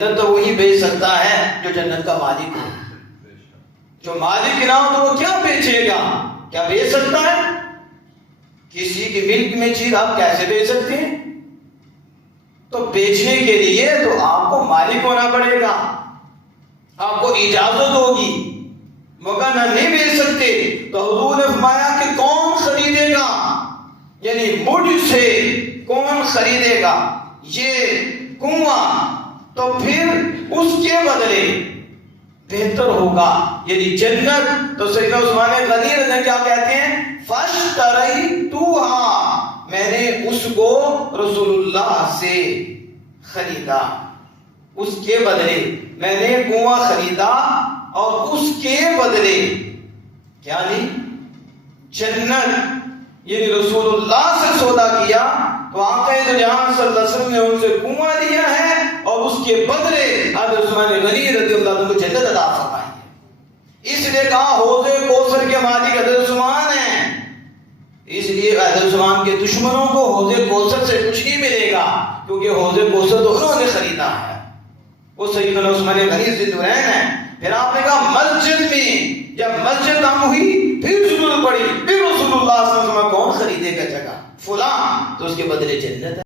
تو وہی بیچ سکتا ہے جو جنت کا مالک ہو. جو مالک نہ ہو تو وہ کیا بیچے گا؟ کیا بیچ سکتا ہے؟ کسی کی ملک میں چیز آپ کیسے بیچ سکتے ہیں؟ تو بیچنے کے لیے تو آپ کو مالک ہونا پڑے گا، آپ کو اجازت ہوگی، مگر نہ نہیں بیچ سکتے. تو حضور نے فرمایا کہ کون خریدے گا، یعنی مجھ سے کون خریدے گا یہ کنواں، تو پھر اس کے بدلے بہتر ہوگا یعنی جنت. تو سیدنا عثمان غنی رضی اللہ کیا کہتے ہیں؟ فَاشْتَرَيْتُهَا، میں نے اس کو رسول اللہ سے خریدا، اس کے بدلے میں نے کنواں خریدا اور اس کے بدلے کیا نہیں؟ جنت، یعنی رسول اللہ سے سودا کیا. تو آقا جہاں صلی اللہ علیہ وسلم نے ان سے کنواں لیا ہے اور اس کے بدلے حضرت عثمان غنی رضی اللہ عنہ کو جنت عطا فرمائی ہے. اس لیے کہا حوض کوثر کے مالک حضرت عثمان ہیں. اس لیے حضرت عثمان کے دشمنوں کو حوض کوثر سے کچھ نہیں ملے گا، کیونکہ حوض کوثر تو انہوں نے خریدا ہے. وہ سیدنا عثمان غنی ذوالنورین ہیں. پھر آپ نے کہا مسجد میں جب مسجد کم ہوئی پھر ضرورت پڑی، پھر رسول اللہ صلی اللہ علیہ وسلم کون خریدے گا جگہ؟ فلاں، تو اس کے بدلے جنت ہے.